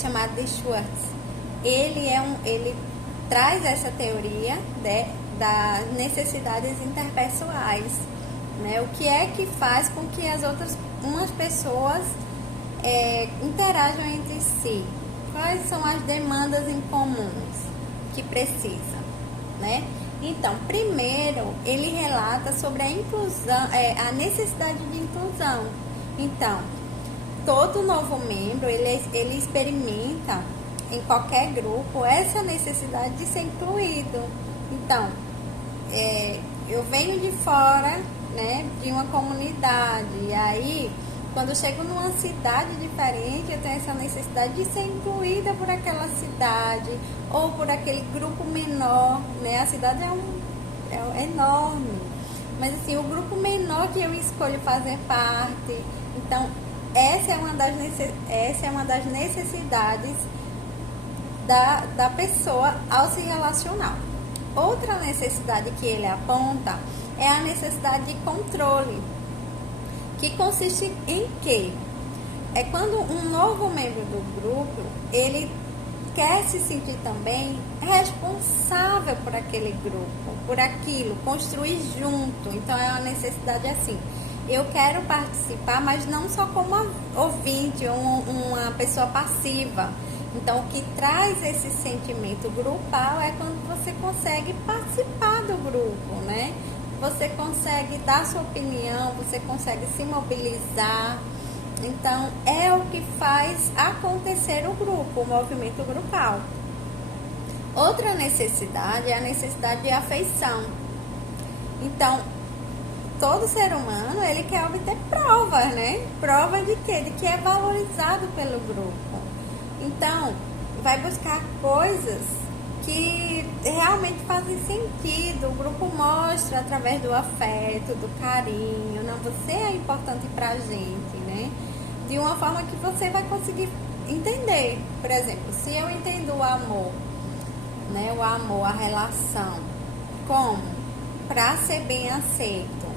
chamado de Schwartz. Ele traz essa teoria, né, das necessidades interpessoais, né? O que é que faz com que umas pessoas interajam entre si? Quais são as demandas em comuns que precisam, né? Então, primeiro, ele relata sobre a inclusão, a necessidade de inclusão. Então, todo novo membro, ele experimenta em qualquer grupo essa necessidade de ser incluído. Então, eu venho de fora, né, de uma comunidade, e aí, quando eu chego numa cidade diferente, eu tenho essa necessidade de ser incluída por aquela cidade ou por aquele grupo menor, né? A cidade é enorme, mas assim, o grupo menor que eu escolho fazer parte. Então, essa é uma das necessidades da pessoa ao se relacionar. Outra necessidade que ele aponta é a necessidade de controle, que consiste em quê? É quando um novo membro do grupo, ele quer se sentir também responsável por aquele grupo, por aquilo, construir junto. Então, é uma necessidade assim. Eu quero participar, mas não só como ouvinte ou uma pessoa passiva. Então, o que traz esse sentimento grupal é quando você consegue participar do grupo, né? Você consegue dar sua opinião, você consegue se mobilizar. Então, é o que faz acontecer o grupo, o movimento grupal. Outra necessidade é a necessidade de afeição. Então, todo ser humano, ele quer obter provas, né? Prova de quê? De que é valorizado pelo grupo. Então, vai buscar coisas que realmente fazem sentido. O grupo mostra através do afeto, do carinho. Não, você é importante pra gente, né? De uma forma que você vai conseguir entender. Por exemplo, se eu entendo o amor, né? O amor, a relação, como? Para ser bem aceito,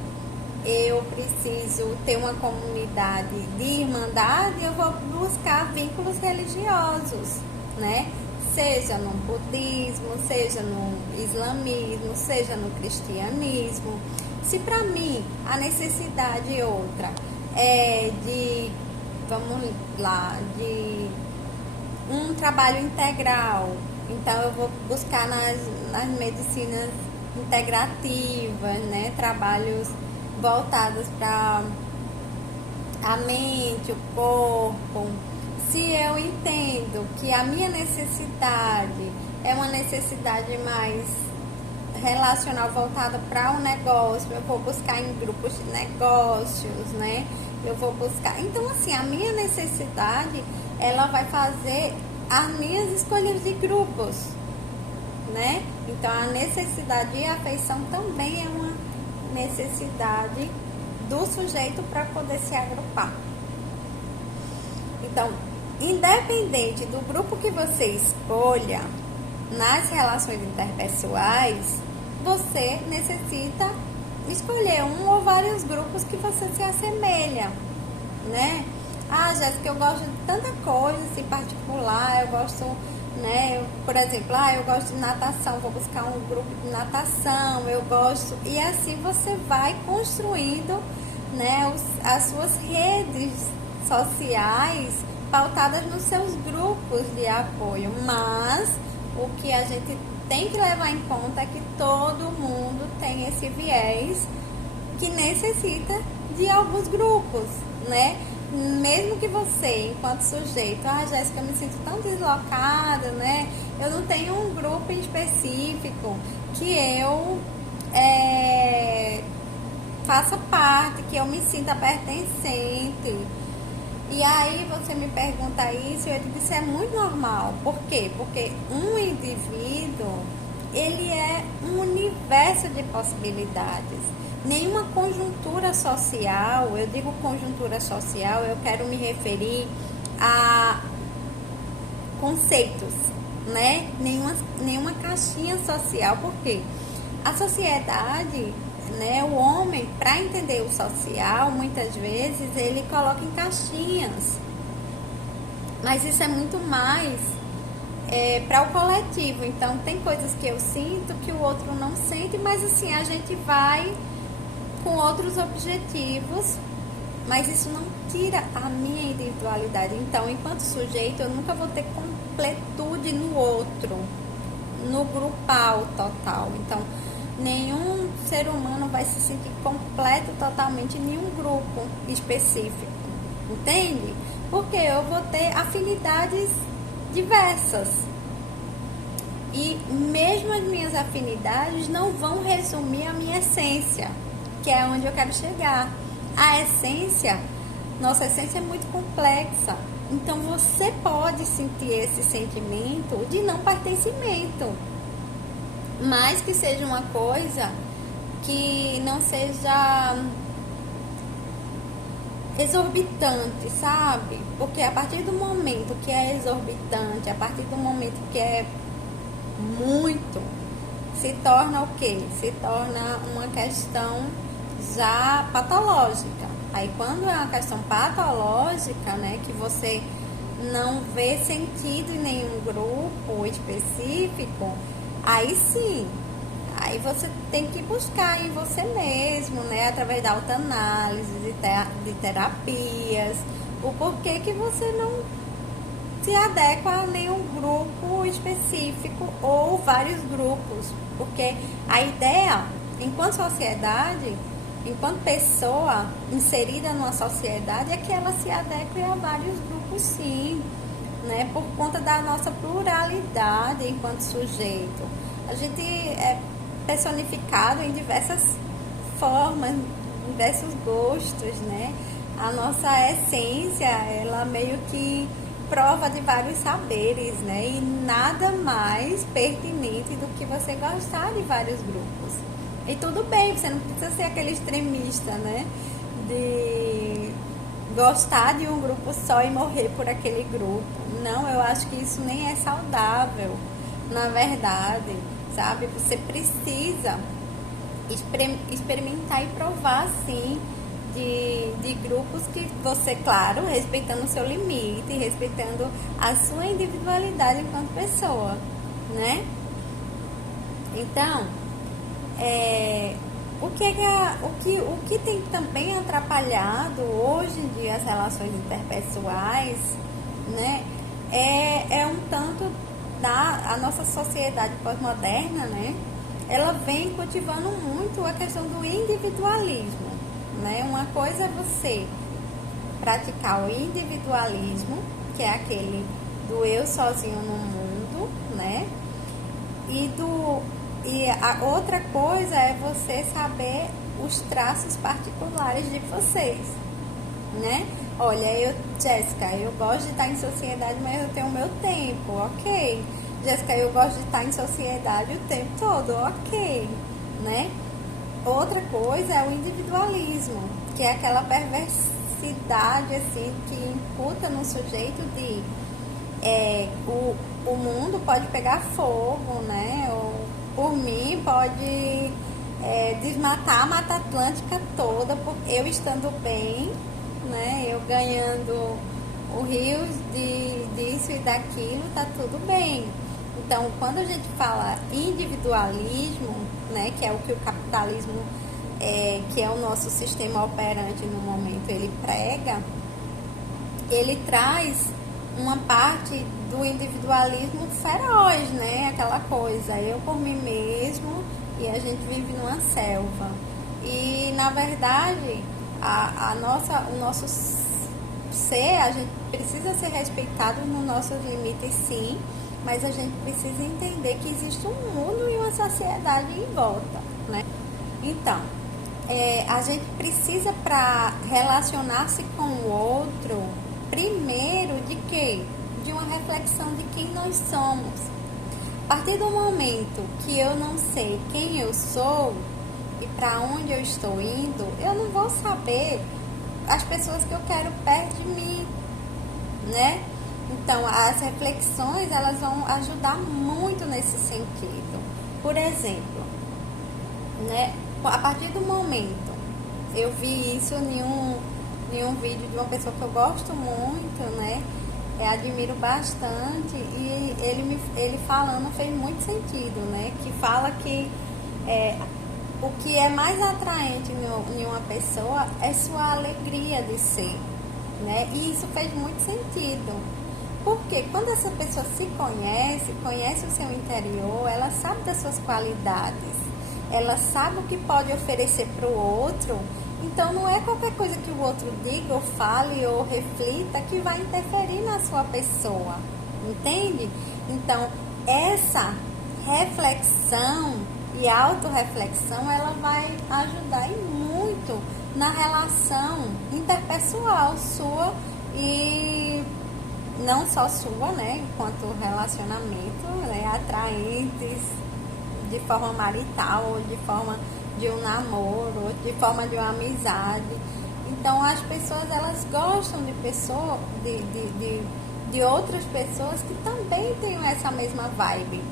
eu preciso ter uma comunidade de irmandade, eu vou buscar vínculos religiosos, né? Seja no budismo, seja no islamismo, seja no cristianismo. Se para mim a necessidade outra é de um trabalho integral, então eu vou buscar nas medicinas integrativas, né? Trabalhos voltados para a mente, o corpo. Se eu entendo que a minha necessidade é uma necessidade mais relacional, voltada para um negócio, eu vou buscar em grupos de negócios, né? Eu vou buscar... Então, assim, a minha necessidade, ela vai fazer as minhas escolhas de grupos, né? Então, a necessidade e a afeição também é uma necessidade do sujeito para poder se agrupar. Então, independente do grupo que você escolha, nas relações interpessoais, você necessita escolher um ou vários grupos que você se assemelha, né? Ah, Jéssica, eu gosto de tanta coisa em particular, eu gosto, né? Por exemplo, eu gosto de natação, vou buscar um grupo de natação, eu gosto... E assim você vai construindo, né, as suas redes sociais pautadas nos seus grupos de apoio. Mas o que a gente tem que levar em conta é que todo mundo tem esse viés que necessita de alguns grupos, né? Mesmo que você, enquanto sujeito, Jéssica, eu me sinto tão deslocada, né? Eu não tenho um grupo específico que eu faça parte, que eu me sinta pertencente. E aí você me pergunta isso, eu digo, isso é muito normal. Por quê? Porque um indivíduo, ele é um universo de possibilidades. Nenhuma conjuntura social, eu digo conjuntura social, eu quero me referir a conceitos, né? Nenhuma caixinha social. Por quê? A sociedade, né, o homem, para entender o social, muitas vezes ele coloca em caixinhas. Mas isso é muito mais para o coletivo. Então tem coisas que eu sinto que o outro não sente, mas assim, a gente vai com outros objetivos, mas isso não tira a minha individualidade. Então, enquanto sujeito, eu nunca vou ter completude no outro, no grupal total. Então, nenhum ser humano vai se sentir completo totalmente em nenhum grupo específico, entende? Porque eu vou ter afinidades diversas. E mesmo as minhas afinidades não vão resumir a minha essência, que é onde eu quero chegar. A essência, nossa essência é muito complexa. Então você pode sentir esse sentimento de não pertencimento, mas que seja uma coisa que não seja exorbitante, sabe? Porque a partir do momento que é exorbitante, a partir do momento que é muito, se torna o quê? Se torna uma questão já patológica. Aí quando é uma questão patológica, né, que você não vê sentido em nenhum grupo específico, aí sim, aí você tem que buscar em você mesmo, né, através da autoanálise, de terapias, o porquê que você não se adequa a nenhum grupo específico ou vários grupos, porque a ideia, enquanto sociedade, enquanto pessoa inserida numa sociedade, é que ela se adeque a vários grupos, sim, né? Por conta da nossa pluralidade enquanto sujeito. A gente é personificado em diversas formas, diversos gostos, né? A nossa essência, ela meio que prova de vários saberes, né? E nada mais pertinente do que você gostar de vários grupos. E tudo bem, você não precisa ser aquele extremista, né? De gostar de um grupo só e morrer por aquele grupo. Não, eu acho que isso nem é saudável, na verdade, sabe? Você precisa experimentar e provar, sim, de grupos que você, claro, respeitando o seu limite, respeitando a sua individualidade enquanto pessoa, né? Então, o que tem também atrapalhado hoje em dia as relações interpessoais, né, é um tanto a nossa sociedade pós-moderna, né, ela vem cultivando muito a questão do individualismo, né? Uma coisa é você praticar o individualismo, que é aquele do eu sozinho no mundo, né? E a outra coisa é você saber os traços particulares de vocês, né? Olha, Jéssica, eu gosto de estar em sociedade, mas eu tenho o meu tempo, ok. Jéssica, eu gosto de estar em sociedade o tempo todo, ok, né? Outra coisa é o individualismo, que é aquela perversidade, assim, que imputa no sujeito de o mundo pode pegar fogo, né? Ou, por mim, pode desmatar a Mata Atlântica toda, eu estando bem, né? Eu ganhando o rio disso e daquilo, tá tudo bem. Então, quando a gente fala individualismo, né, que é o que o capitalismo, que é o nosso sistema operante no momento, ele prega, ele traz uma parte do individualismo feroz, né, aquela coisa, eu por mim mesmo, e a gente vive numa selva. E, na verdade, o nosso ser, a gente precisa ser respeitado nos nossos limites, sim, mas a gente precisa entender que existe um mundo e uma sociedade em volta, né? Então, a gente precisa, para relacionar-se com o outro, primeiro de quê? De uma reflexão de quem nós somos. A partir do momento que eu não sei quem eu sou e para onde eu estou indo, eu não vou saber as pessoas que eu quero perto de mim, né? Então, as reflexões, elas vão ajudar muito nesse sentido. Por exemplo, né, a partir do momento, eu vi isso em um vídeo de uma pessoa que eu gosto muito, né? admiro bastante, e ele falando fez muito sentido, né? Que fala que o que é mais atraente em uma pessoa é sua alegria de ser, né? E isso fez muito sentido. Porque quando essa pessoa se conhece o seu interior, ela sabe das suas qualidades, ela sabe o que pode oferecer para o outro. Então não é qualquer coisa que o outro diga ou fale ou reflita que vai interferir na sua pessoa, entende? Então essa reflexão e autorreflexão, ela vai ajudar muito na relação interpessoal sua, e não só sua, né, enquanto relacionamento, né, atraentes de forma marital, ou de forma de um namoro, ou de forma de uma amizade. Então as pessoas, elas gostam de pessoas, de outras pessoas que também tenham essa mesma vibe,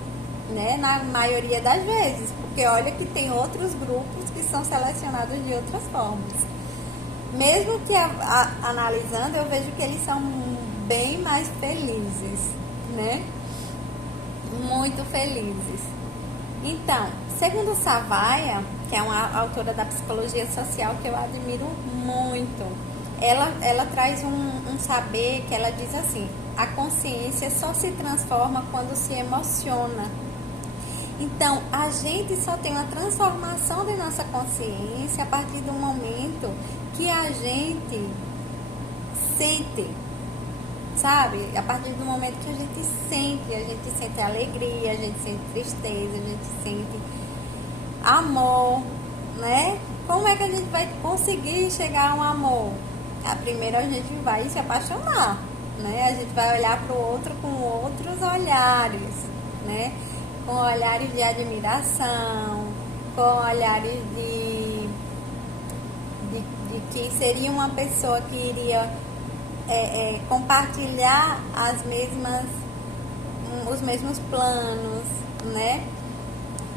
né, na maioria das vezes, porque olha que tem outros grupos que são selecionados de outras formas. Mesmo que analisando, eu vejo que eles são bem mais felizes, né? Muito felizes. Então, segundo Savaya, que é uma autora da psicologia social que eu admiro muito, ela traz um saber que ela diz assim: a consciência só se transforma quando se emociona. Então, a gente só tem uma transformação de nossa consciência a partir do momento que a gente sente, sabe? A partir do momento que a gente sente alegria, a gente sente tristeza, a gente sente amor, né? Como é que a gente vai conseguir chegar a um amor? Primeiro a gente vai se apaixonar, né? A gente vai olhar para o outro com outros olhares, né? Com olhares de admiração, com olhares de que seria uma pessoa que iria compartilhar os mesmos planos, né?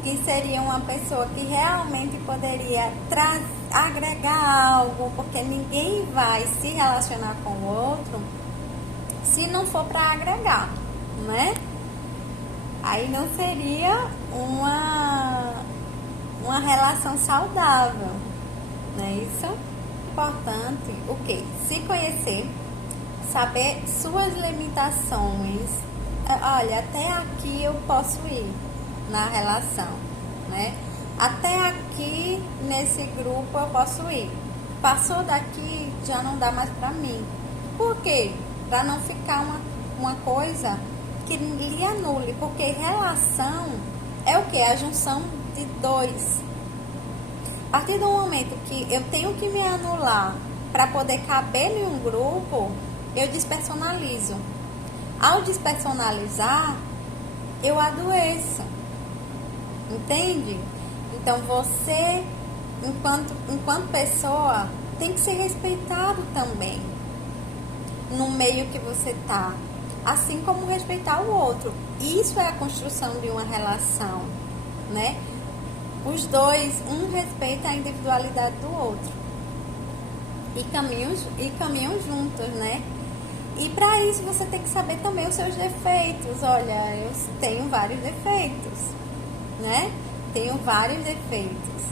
Que seria uma pessoa que realmente poderia agregar algo, porque ninguém vai se relacionar com o outro se não for para agregar, né? Aí não seria uma relação saudável, não é isso? Importante o quê? Se conhecer, saber suas limitações. Olha, até aqui eu posso ir na relação, né? Até aqui nesse grupo eu posso ir. Passou daqui, já não dá mais pra mim. Por quê? Pra não ficar uma coisa que lhe anule, porque relação é o que? A junção de dois. A partir do momento que eu tenho que me anular para poder caber em um grupo, eu despersonalizo. Ao despersonalizar, eu adoeço. Entende? Então você, enquanto pessoa, tem que ser respeitado também no meio que você está, assim como respeitar o outro. Isso é a construção de uma relação, né? Os dois, um respeita a individualidade do outro e caminham juntos, né? E para isso você tem que saber também os seus defeitos. Olha, eu tenho vários defeitos, né? Tenho vários defeitos.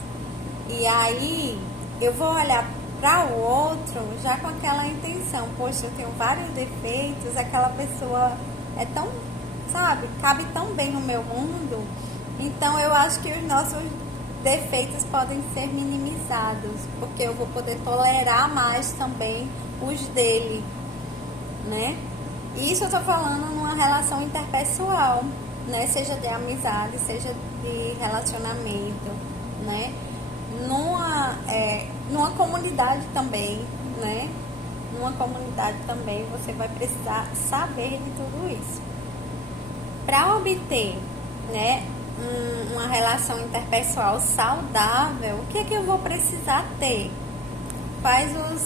E aí eu vou olhar para o outro já com aquela intenção: poxa, eu tenho vários defeitos, aquela pessoa é tão, sabe, cabe tão bem no meu mundo. Então eu acho que os nossos defeitos podem ser minimizados, porque eu vou poder tolerar mais também os dele, né? Isso eu tô falando numa relação interpessoal, né? Seja de amizade, seja de relacionamento, né? Numa comunidade também, né? Numa comunidade também você vai precisar saber de tudo isso. Para obter, né, uma relação interpessoal saudável, o que é que eu vou precisar ter? Quais os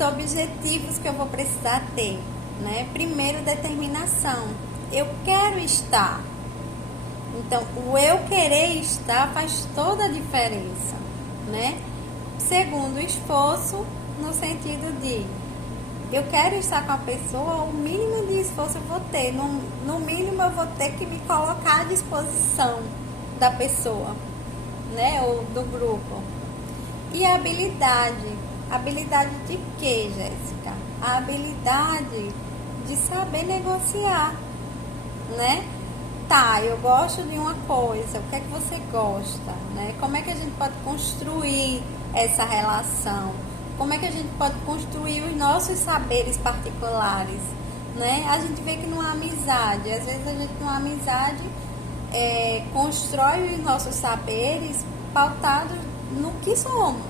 objetivos que eu vou precisar ter, né? Primeiro, determinação. Eu quero estar. Então, o eu querer estar faz toda a diferença, né? Segundo, esforço no sentido de eu quero estar com a pessoa, o mínimo de esforço eu vou ter. No mínimo eu vou ter que me colocar à disposição da pessoa, né? Ou do grupo. E a habilidade. Habilidade de quê, Jéssica? A habilidade de saber negociar, né? Tá, eu gosto de uma coisa, o que é que você gosta, né? Como é que a gente pode construir essa relação? Como é que a gente pode construir os nossos saberes particulares, né? A gente vê que numa amizade, às vezes a gente numa amizade constrói os nossos saberes pautados no que somos.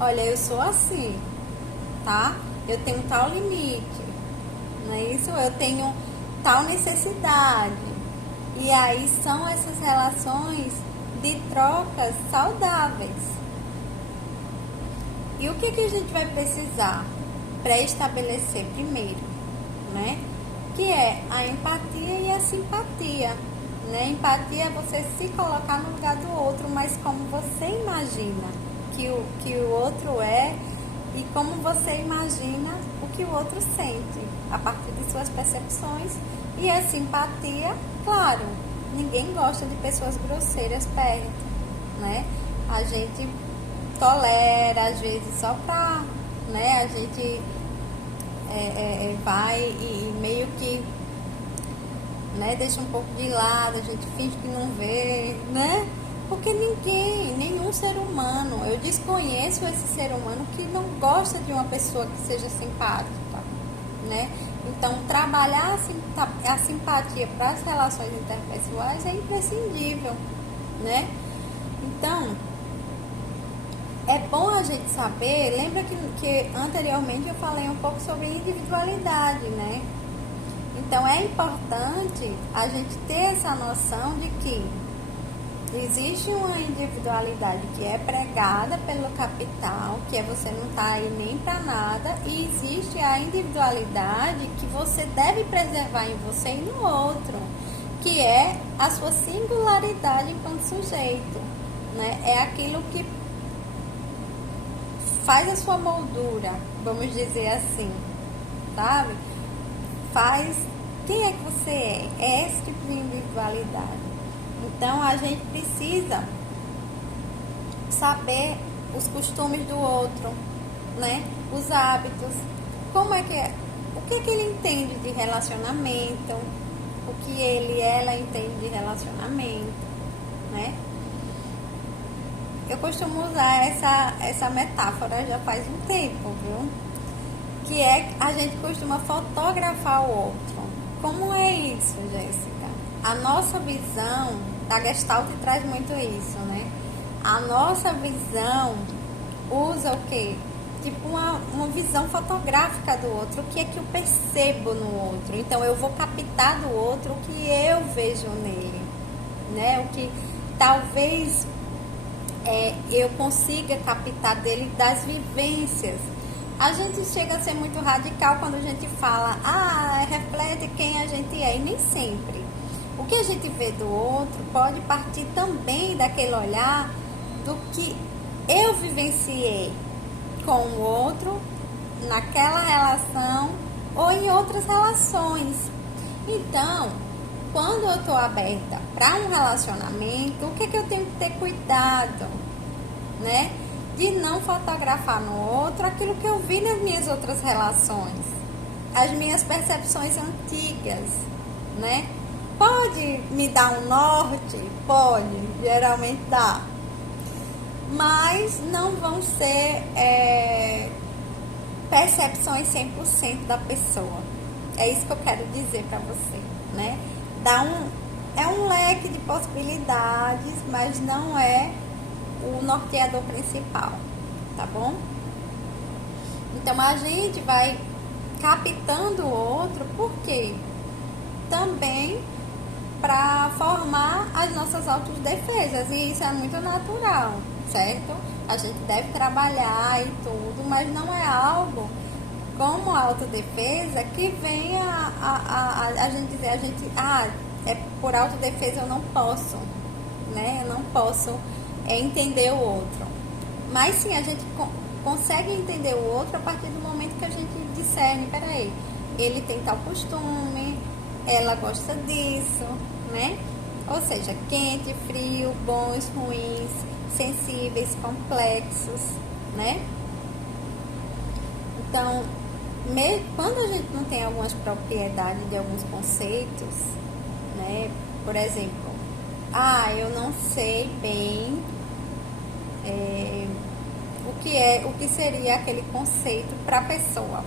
Olha, eu sou assim, tá? Eu tenho tal limite, não é isso? Eu tenho tal necessidade. E aí são essas relações de trocas saudáveis. E o que a gente vai precisar para estabelecer primeiro, né? Que é a empatia e a simpatia, né? Empatia é você se colocar no lugar do outro, mas como você imagina que o outro é e como você imagina o que o outro sente, a partir de suas percepções. E a simpatia, claro, ninguém gosta de pessoas grosseiras perto, né? A gente tolera, às vezes, só pra, né, a gente vai e meio que, né, deixa um pouco de lado, a gente finge que não vê, né? Porque nenhum ser humano, eu desconheço esse ser humano que não gosta de uma pessoa que seja simpática, né? Então, trabalhar a simpatia para as relações interpessoais é imprescindível, né? Então, é bom a gente saber, lembra que anteriormente eu falei um pouco sobre individualidade, né? Então, é importante a gente ter essa noção de que existe uma individualidade que é pregada pelo capital, que é você não tá aí nem para nada, e existe a individualidade que você deve preservar em você e no outro, que é a sua singularidade enquanto sujeito, né? É aquilo que faz a sua moldura, vamos dizer assim, sabe? Faz quem é que você é esse tipo de individualidade. Então, a gente precisa saber os costumes do outro, né? Os hábitos, como é que é, o que ele entende de relacionamento, o que ela entende de relacionamento, né? Eu costumo usar essa metáfora já faz um tempo, viu? Que é, a gente costuma fotografar o outro. Como é isso, Jéssica? A nossa visão, a Gestalt traz muito isso, né? A nossa visão usa o quê? Tipo uma visão fotográfica do outro, o que é que eu percebo no outro. Então, eu vou captar do outro o que eu vejo nele, né? O que talvez eu consiga captar dele das vivências. A gente chega a ser muito radical quando a gente fala, reflete quem a gente é, e nem sempre. O que a gente vê do outro pode partir também daquele olhar do que eu vivenciei com o outro, naquela relação ou em outras relações. Então, quando eu estou aberta para um relacionamento, o que eu tenho que ter cuidado, né? De não fotografar no outro aquilo que eu vi nas minhas outras relações, as minhas percepções antigas, né? Pode me dar um norte? Pode, geralmente dá. Mas não vão ser percepções 100% da pessoa. É isso que eu quero dizer para você, né? É um leque de possibilidades, mas não é o norteador principal, tá bom? Então, a gente vai captando o outro, por quê? Também para formar as nossas autodefesas, e isso é muito natural, certo? A gente deve trabalhar e tudo, mas não é algo como a autodefesa que vem a gente dizer, por autodefesa eu não posso, né? Eu não posso entender o outro. Mas sim, a gente consegue entender o outro a partir do momento que a gente discerne, peraí, ele tem tal costume, ela gosta disso, né? Ou seja, quente, frio, bons, ruins, sensíveis, complexos, né? Então, quando a gente não tem algumas propriedades de alguns conceitos, né? Por exemplo, eu não sei bem o que seria aquele conceito para a pessoa,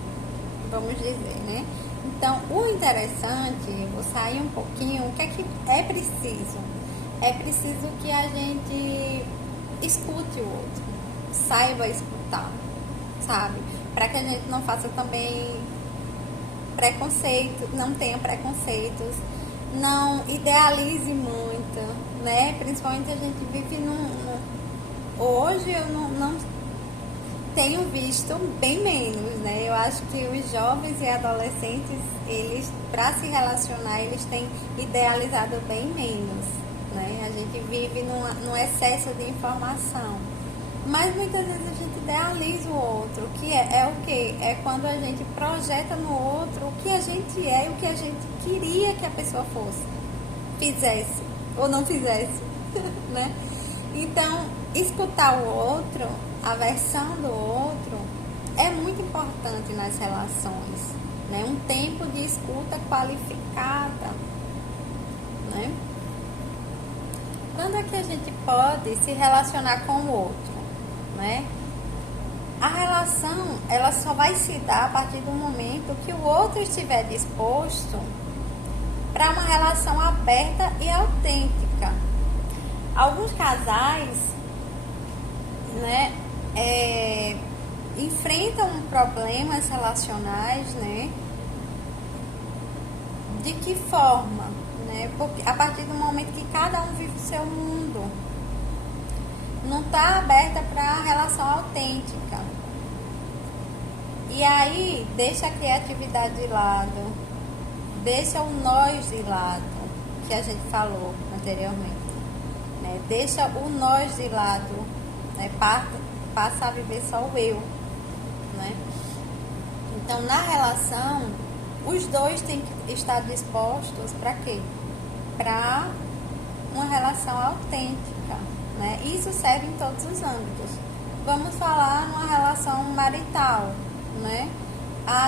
vamos dizer, né? Então, o interessante, eu vou sair um pouquinho, o que é preciso? É preciso que a gente escute o outro, saiba escutar, sabe? Para que a gente não faça também preconceito, não tenha preconceitos, não idealize muito, né? Principalmente a gente vive hoje eu não tenho visto bem menos, né? Eu acho que os jovens e adolescentes, eles, para se relacionar, eles têm idealizado bem menos, né? A gente vive num excesso de informação. Mas muitas vezes a gente idealiza o outro, que é o quê? É quando a gente projeta no outro o que a gente é e o que a gente queria que a pessoa fosse, fizesse ou não fizesse, né? Então, escutar o outro, a versão do outro, é muito importante nas relações, né? Um tempo de escuta qualificada, né? Quando é que a gente pode se relacionar com o outro, né? A relação, ela só vai se dar a partir do momento que o outro estiver disposto para uma relação aberta e autêntica. Alguns casais, né, enfrentam problemas relacionais, né? De que forma, né? Porque a partir do momento que cada um vive o seu mundo, não está aberta para a relação autêntica. E aí deixa a criatividade de lado, deixa o nós de lado, que a gente falou anteriormente, né? Deixa o nós de lado, né? Passa a viver só o eu, né? Então, na relação, os dois têm que estar dispostos para quê? Para uma relação autêntica, né? Isso serve em todos os âmbitos. Vamos falar numa relação marital, né?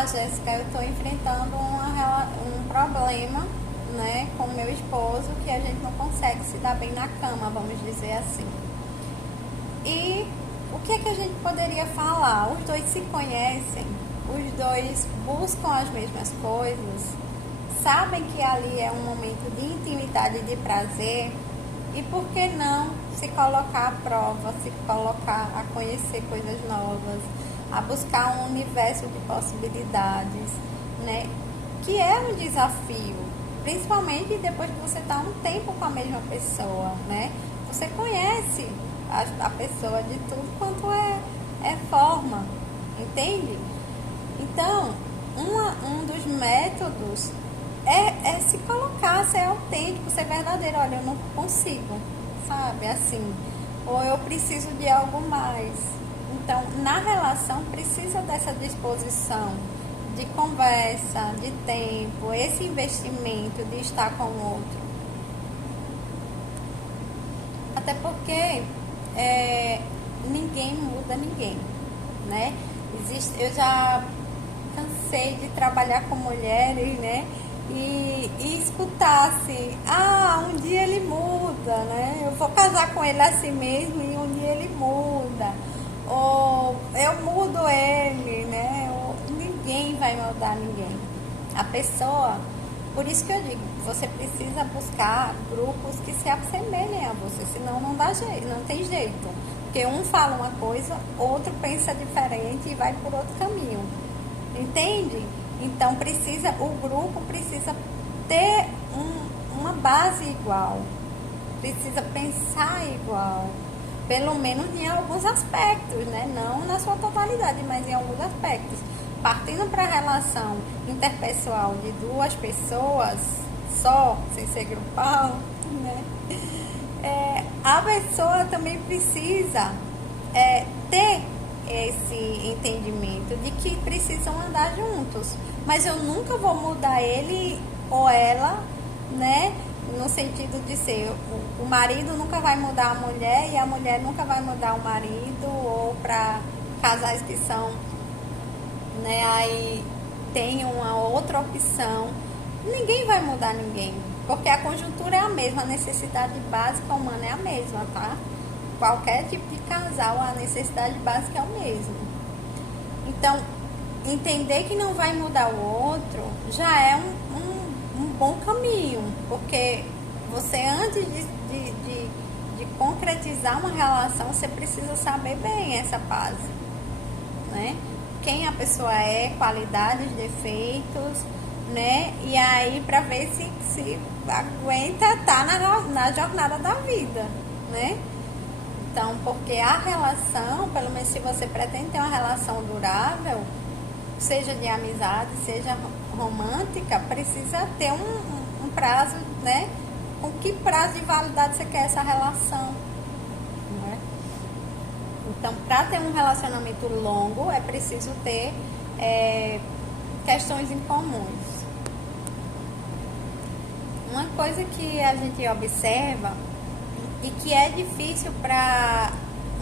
Jéssica, eu estou enfrentando um problema, né, com meu esposo, que a gente não consegue se dar bem na cama, vamos dizer assim. E o que é que a gente poderia falar? Os dois se conhecem, os dois buscam as mesmas coisas, sabem que ali é um momento de intimidade e de prazer, e por que não se colocar à prova, se colocar a conhecer coisas novas, a buscar um universo de possibilidades, né? Que é um desafio, principalmente depois que você está um tempo com a mesma pessoa, né? Você conhece a pessoa de tudo quanto é forma, entende? Então, um dos métodos é se colocar, ser autêntico, ser verdadeiro. Olha, eu não consigo, sabe? Assim, ou eu preciso de algo mais. Então, na relação, precisa dessa disposição de conversa, de tempo, esse investimento de estar com o outro. Até porque ninguém muda ninguém, né? Eu já cansei de trabalhar com mulheres, né? E escutar assim, um dia ele muda, né? Eu vou casar com ele assim mesmo e um dia ele muda. Ou eu mudo ele, né? Ninguém vai mudar ninguém. A pessoa, por isso que eu digo, você precisa buscar grupos que se assemelhem a você, senão não dá jeito, não tem jeito. Porque um fala uma coisa, outro pensa diferente e vai por outro caminho. Entende? Então o grupo precisa ter uma base igual, precisa pensar igual, pelo menos em alguns aspectos, né? Não na sua totalidade, mas em alguns aspectos. Partindo para a relação interpessoal de duas pessoas só, sem ser grupal, né? A pessoa também precisa ter esse entendimento de que precisam andar juntos, mas eu nunca vou mudar ele ou ela, né? No sentido de ser, o marido nunca vai mudar a mulher e a mulher nunca vai mudar o marido, ou para casais que são, né, aí tem uma outra opção, ninguém vai mudar ninguém, porque a conjuntura é a mesma, a necessidade básica humana é a mesma, tá? Qualquer tipo de casal, a necessidade básica é o mesmo. Então, entender que não vai mudar o outro já é um bom caminho, porque você, antes de concretizar uma relação, você precisa saber bem essa base, né? Quem a pessoa é, qualidades, defeitos, né? E aí, para ver se aguenta estar na jornada da vida, né? Então, porque a relação, pelo menos se você pretende ter uma relação durável, seja de amizade, seja romântica, precisa ter um prazo, né? Com que prazo de validade você quer essa relação, né? Então, para ter um relacionamento longo, é preciso ter questões em comuns. Uma coisa que a gente observa e que é difícil para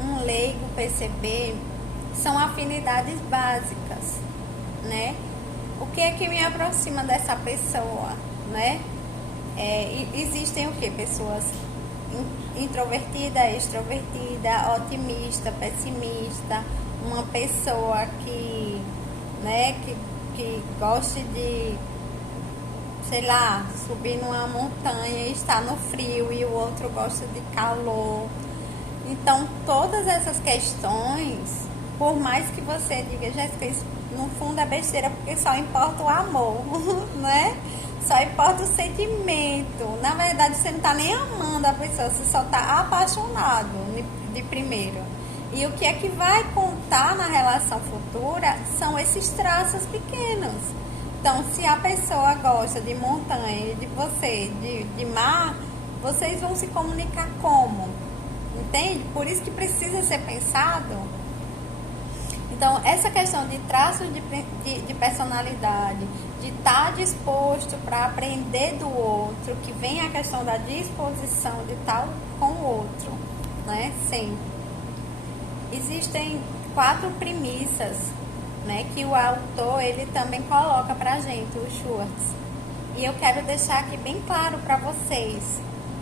um leigo perceber são afinidades básicas, né? O que é que me aproxima dessa pessoa, né? Existem o que? Pessoas introvertida, extrovertida, otimista, pessimista, uma pessoa que, né, que goste de, sei lá, subir numa montanha e estar no frio, e o outro gosta de calor. Então, todas essas questões, por mais que você diga, Jéssica, isso no fundo é besteira, porque só importa o amor, né? Só importa o sentimento. Na verdade, você não está nem amando a pessoa, você só está apaixonado de primeiro. E o que é que vai contar na relação futura são esses traços pequenos. Então, se a pessoa gosta de montanha e de você, de mar, vocês vão se comunicar como? Entende? Por isso que precisa ser pensado. Então, essa questão de traços de personalidade, de estar disposto para aprender do outro, que vem a questão da disposição de estar com o outro, né? Sempre. Existem 4 premissas, né, que o autor ele também coloca pra gente, o Schwartz. E eu quero deixar aqui bem claro para vocês,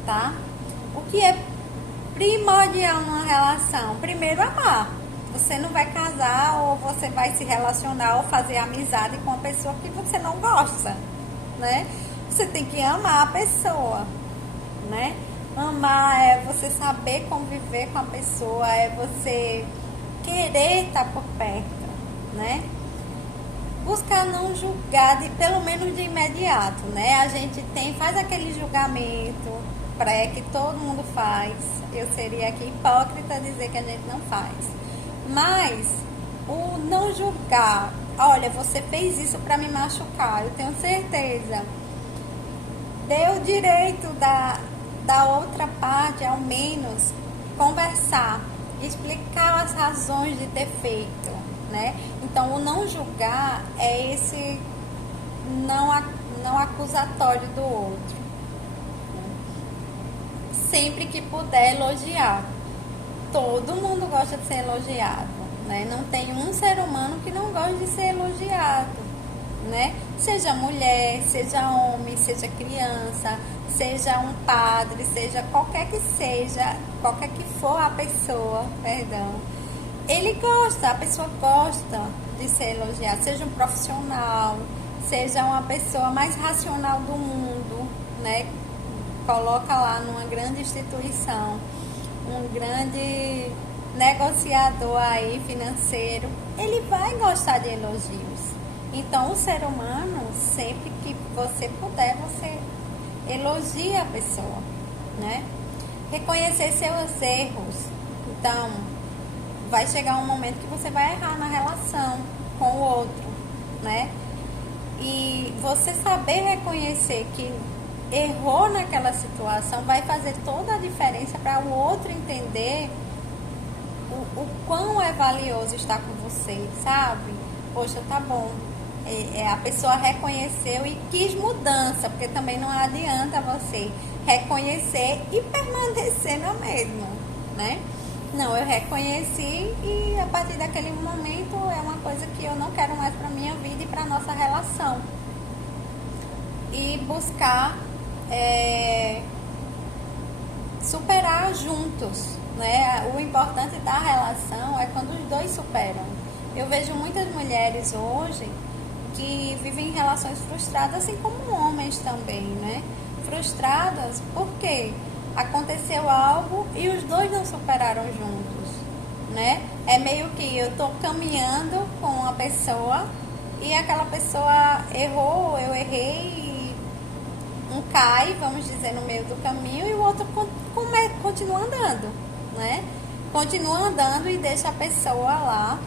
tá? O que é primordial numa relação? Primeiro, amar. Você não vai casar ou você vai se relacionar ou fazer amizade com uma pessoa que você não gosta, né? Você tem que amar a pessoa, né? Amar é você saber conviver com a pessoa, é você querer estar por perto, né? Buscar não julgar, pelo menos de imediato, né? A gente faz aquele julgamento que todo mundo faz. Eu seria aqui hipócrita dizer que a gente não faz. Mas o não julgar, olha, você fez isso para me machucar, eu tenho certeza. Dê o direito da outra parte, ao menos, conversar, explicar as razões de ter feito, né? Então, o não julgar é esse não acusatório do outro. Sempre que puder, elogiar. Todo mundo gosta de ser elogiado, né? Não tem um ser humano que não gosta de ser elogiado, né? Seja mulher, seja homem, seja criança, seja um padre, seja qualquer que for a pessoa, perdão. Ele gosta, a pessoa gosta de ser elogiada, seja um profissional, seja uma pessoa mais racional do mundo, né? Coloca lá numa grande instituição, um grande negociador aí financeiro, ele vai gostar de elogios. Então, o ser humano, sempre que você puder, você elogia a pessoa, né? Reconhecer seus erros. Então, vai chegar um momento que você vai errar na relação com o outro, né? E você saber reconhecer que errou naquela situação vai fazer toda a diferença para o outro entender o quão é valioso estar com você, sabe? Poxa, tá bom. A pessoa reconheceu e quis mudança, porque também não adianta você reconhecer e permanecer na mesma, né? Não, eu reconheci e a partir daquele momento é uma coisa que eu não quero mais para minha vida e para nossa relação. E buscar superar juntos, né? O importante da relação é quando os dois superam. Eu vejo muitas mulheres hoje que vivem em relações frustradas, assim como homens também, né? Frustradas porque aconteceu algo e os dois não superaram juntos, né? É meio que eu tô caminhando com a pessoa e aquela pessoa errou, eu errei, um cai, vamos dizer, no meio do caminho e o outro continua andando, né? Continua andando e deixa a pessoa lá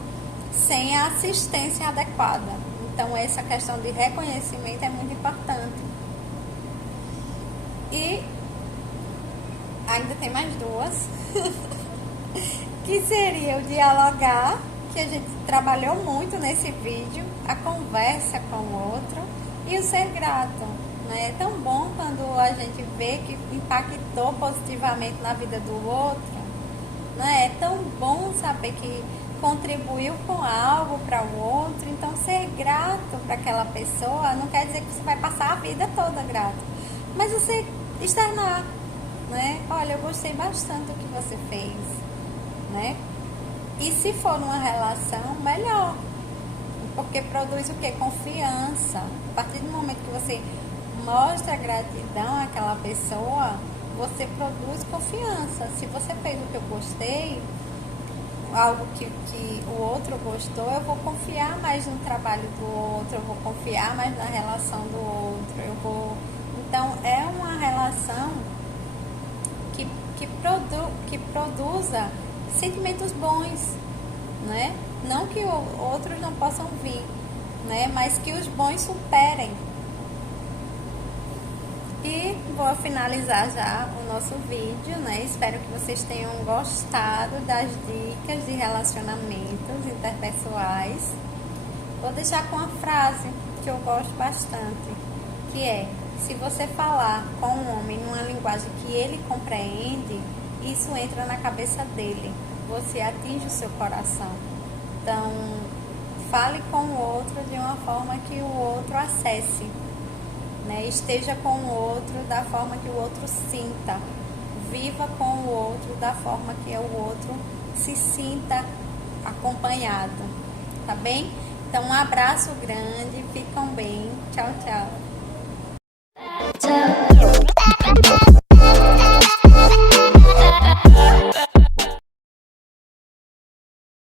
sem a assistência adequada. Então essa questão de reconhecimento é muito importante. E ainda tem mais duas, que seria o dialogar, que a gente trabalhou muito nesse vídeo, a conversa com o outro e o ser grato. Né? É tão bom quando a gente vê que impactou positivamente na vida do outro. Né? É tão bom saber que contribuiu com algo para o outro. Então ser grato para aquela pessoa não quer dizer que você vai passar a vida toda grato, mas você externar, né? Olha, eu gostei bastante do que você fez, né? E se for numa relação, melhor, porque produz o que? Confiança. A partir do momento que você mostra gratidão àquela pessoa, você produz confiança. Se você fez o que eu gostei, algo que o outro gostou, eu vou confiar mais no trabalho do outro, eu vou confiar mais na relação do outro, Então, é uma relação que produza sentimentos bons, né? Não que outros não possam vir, né? Mas que os bons superem. E vou finalizar já o nosso vídeo, né? Espero que vocês tenham gostado das dicas de relacionamentos interpessoais. Vou deixar com uma frase que eu gosto bastante, que é: se você falar com um homem numa linguagem que ele compreende, isso entra na cabeça dele, você atinge o seu coração. Então, fale com o outro de uma forma que o outro acesse, né? Esteja com o outro da forma que o outro sinta, viva com o outro da forma que o outro se sinta acompanhado, tá bem? Então, um abraço grande, ficam bem, tchau, tchau.